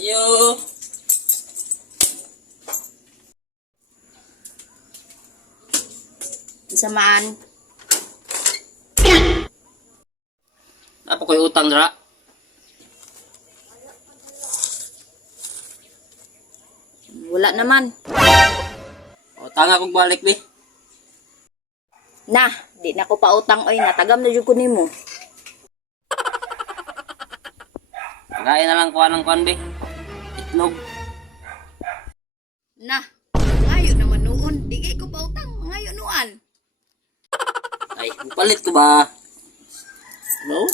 Ayo. Samaan. Apa ko'y utang dra? Wala naman. O tanga kog balik bi. Na, di na ko pa utang oy, natagam na jud ko nimo. Pagain na lang kuha ng kuan bi. Itlog. Na, ngayo naman noon, di ko pa utang, ngayo nuan. Ay, palit ko ba? No?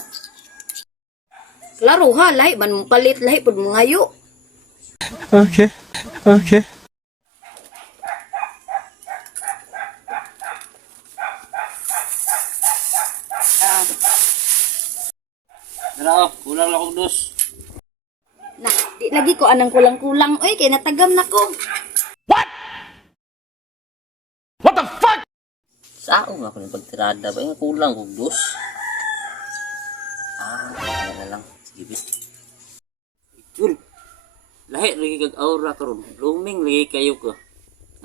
Klaro ha, lahi man mong palit lahi pud mo ngayo. Okay. Okay. Dra, kulang lang kog dos. Na, di lagi ko anang kulang-kulang oy, kay natagam na ko. Sao nga ako ng pagtirada ba? Yung kulang kog dos. Ano na lang. Sige bi. Jul. Lahi lagi kag aura karon. Blooming lagi kayo ko.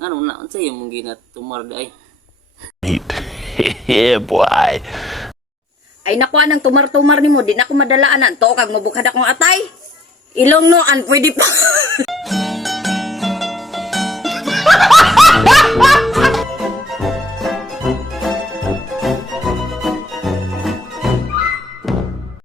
Ano na unsa yung mong ginatumar day? Yeah, boy. Ay nakuha ng tumar-tumar nimo, di na ko madalaanan to kag mabukad akong atay. Ilong no, an pwede pa.